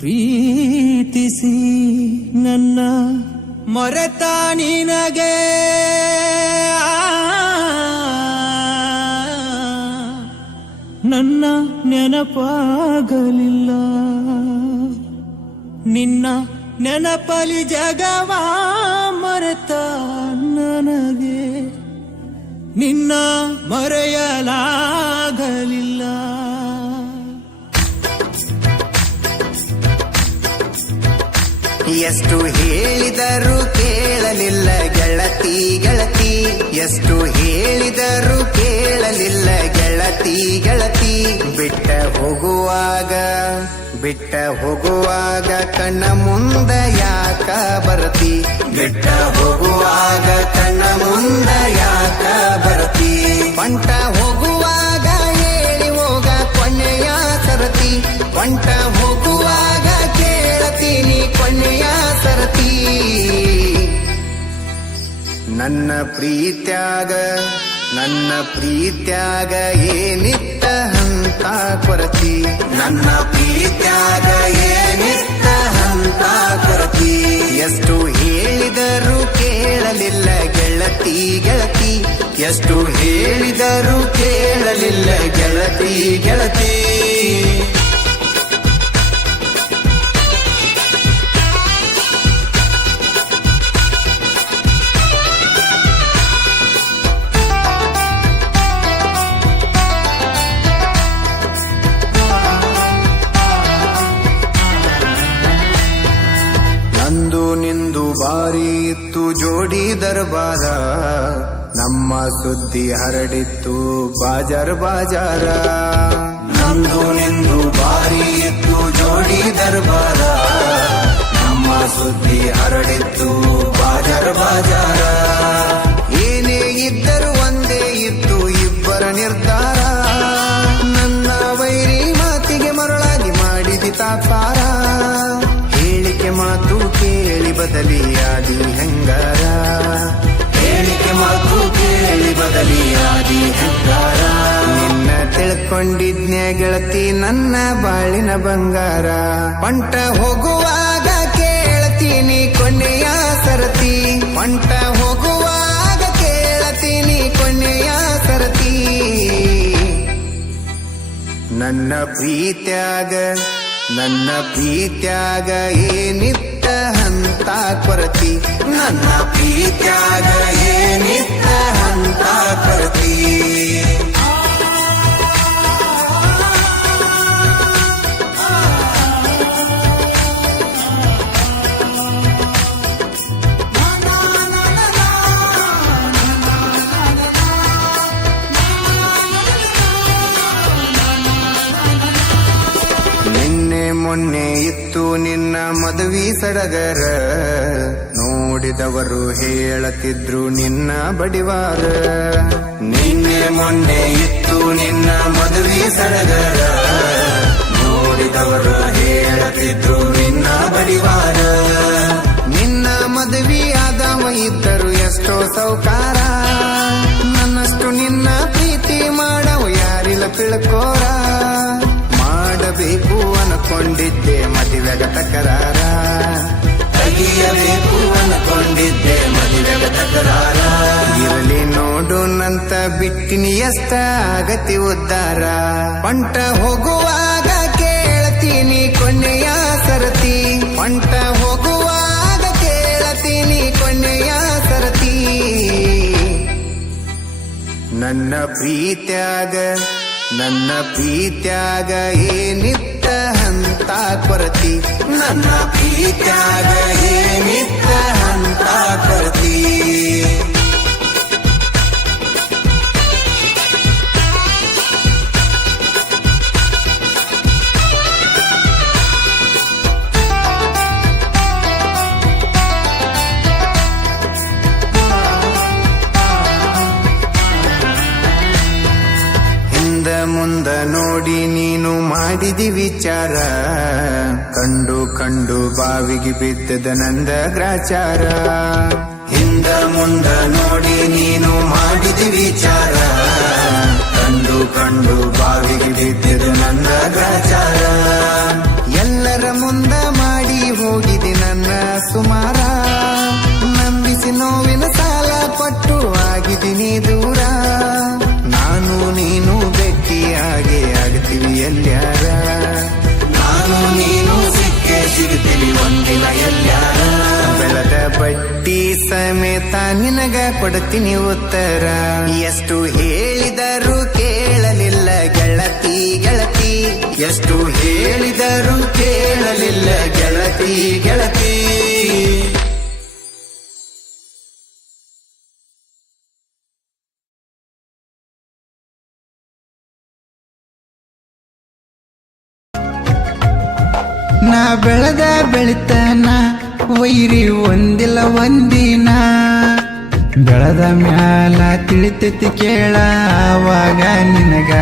ಪ್ರೀತಿಸಿ ನನ್ನ ಮರೆತ ನಿನಗೆ. ನನ್ನ ನೆನಪಾಗಲಿಲ್ಲ. ನಿನ್ನ ನೆನಪಲಿ ಜಗವ ಮರೆತ ನನಗೆ. ನಿನ್ನ ಮರೆಯಲಾಗಲಿಲ್ಲ. ಎಷ್ಟು ಹೇಳಿದರು ಕೇಳಲಿಲ್ಲ ಗೆಳತಿ ಗೆಳತಿ. ಎಷ್ಟು ಹೇಳಿದರು ಕೇಳಲಿಲ್ಲ ಗೆಳತಿ ಗೆಳತಿ. ಬಿಟ್ಟ ಹೋಗುವಾಗ ಬಿಟ್ಟ ಹೋಗುವಾಗ ಕಣ್ಣ ಮುಂದ ಯಾಕ ಬರತಿ? ಬಿಟ್ಟ ಹೋಗುವಾಗ ಕಣ್ಣ ಮುಂದ ಯಾಕ ಬರತಿ? ಪಂಟ ಹೋಗುವಾಗ ನನ್ನ ಪ್ರೀತ್ಯಾಗ ನನ್ನ ಪ್ರೀತ್ಯಾಗ ಏನಿತ್ತ ಹಂತ ಕೊರತಿ. ನನ್ನ ಪ್ರೀತ್ಯಾಗ ಏನಿತ್ತ ಹಂತ ಕೊರತಿ. ಎಷ್ಟು ಹೇಳಿದರೂ ಕೇಳಲಿಲ್ಲ ಗೆಳತಿ ಗೆಳತಿ. ಎಷ್ಟು ಹೇಳಿದರೂ ಕೇಳಲಿಲ್ಲ ಗೆಳತಿ ಗೆಳತಿ. ಇತ್ತು ಜೋಡಿ ದರ್ಬಾರ, ನಮ್ಮ ಸುದ್ದಿ ಹರಡಿತ್ತು ಬಾಜಾರ್ ಬಾಜಾರ. ನಂದು ನಿಂದು ಬಾರಿ ಇತ್ತು ಜೋಡಿ ದರ್ಬಾರ, ನಮ್ಮ ಸುದ್ದಿ ಹರಡಿತ್ತು ಬಾಜಾರ್ ಬಾಜಾರ. ಏನೇ ಇದ್ದರೂ ಒಂದೇ ಇತ್ತು ಇಬ್ಬರ ನಿರ್ಧಾರ. ನನ್ನ ವೈರಿ ಮಾತಿಗೆ ಮರಳಾಗಿ ಮಾಡಿದಿ ತಾತಾರ ಬದಲಿಯಾದಿ ಹೆಂಗಾರ? ಹೇಳಿಕೆ ಮಾತು ಕೇಳಿ ಬದಲಿಯಾದಿ ಹೆಂಗಾರ? ನಿನ್ನ ತಿಳ್ಕೊಂಡಿದ್ನ್ಯ ಗೆಳತಿ ನನ್ನ ಬಾಳಿನ ಬಂಗಾರ? ಪಂಟ ಹೋಗುವಾಗ ಕೇಳ್ತೀನಿ ಕೊನೆಯ ಸರತಿ. ಪಂಟ ಹೋಗುವಾಗ ಕೇಳ್ತೀನಿ ಕೊನೆಯ ಸರತಿ. ನನ್ನ ಪ್ರೀತ್ಯಾಗ ನನ್ನ ಪ್ರೀತ್ಯಾಗ ಏನಿತ್ತು? ನನ್ನ ಪ್ರೀತ್ಯಾಗ ಏನಿತ್ತ ಮೊನ್ನೆ ಇತ್ತು ನಿನ್ನ ಮದುವೆ ಸಡಗರ. ನೋಡಿದವರು ಹೇಳತಿದ್ರು ನಿನ್ನ ಬಡಿವಾದ. ನಿನ್ನೆ ಮೊನ್ನೆ ಇತ್ತು ನಿನ್ನ ಮದುವೆ ಸಡಗರ ನೋಡಿದವರು ಹೇಳತಿದ್ರು ನಿನ್ನ ಬಡಿವಾರ ನಿನ್ನ ಮದುವೆ ಆದವ ಇದ್ದರು ಎಷ್ಟೋ ಸೌಕಾರ. ನನ್ನಷ್ಟು ನಿನ್ನ ಪ್ರೀತಿ ಮಾಡವು ಯಾರಿಲ್ಲ ತಿಳ್ಕೋರ. ಬಿಟ್ಟಿನಿ ಗತಿ ಉದ್ದಾರ. ಪಂಟ ಹೋಗುವಾಗ ಕೇಳ್ತೀನಿ ಕೊನೆಯ ಸರತಿ. ಪಂಟ ಹೋಗುವಾಗ ಕೇಳತೀನಿ ಕೊನೆಯ ಸರತಿ. ನನ್ನ ಪ್ರೀತ್ಯಾಗ ನನ್ನ ಪ್ರೀತ್ಯಾಗ ಏನಿತ್ತ ಹಂತ ಕೊರತಿ. ನನ್ನ ಪ್ರೀತ್ಯಾಗ ನೋಡಿ ನೀನು ಮಾಡಿದಿ ವಿಚಾರ. ಕಂಡು ಕಂಡು ಬಾವಿಗೆ ಬಿದ್ದದ ನಂದ ಗ್ರಾಚಾರ. ಹಿಂದ ಮುಂದ ನೋಡಿ ನೀನು ಮಾಡಿದಿ ವಿಚಾರ. ಕಂಡು ಕಂಡು ಬಾವಿಗೆ ಬಿದ್ದದ ನಂದ ಗ್ರಾಚಾರ. ಎಲ್ಲರ ಮುಂದ ಸುಮಾರ ಎಲ್ಲ್ಯಾರ ನಾನು ನೀನು ಸಿಕ್ಕೆ ಸಿಗ್ತೀವಿ ಒಂದಿನ ಎಲ್ಲಾರ ಬೆಳೆದ ಬಟ್ಟಿ ಸಮೇತ ನಿನಗ ಕೊಡ್ತೀನಿ ಉತ್ತರ. ಎಷ್ಟು ಹೇಳಿದರೂ ಕೇಳಲಿಲ್ಲ ಗೆಳತಿ ಗೆಳತಿ. ಎಷ್ಟು ಹೇಳಿದರೂ ನಾ ಬೆಳೆದ ಬೆಳಿತಾನ ವೈರಿ ಒಂದಿಲ್ಲ ಒಂದಿನ. ಬೆಳೆದ ಮ್ಯಾಲ ತಿಳಿತೈತಿ ಕೇಳ ಆವಾಗ ನಿನಗ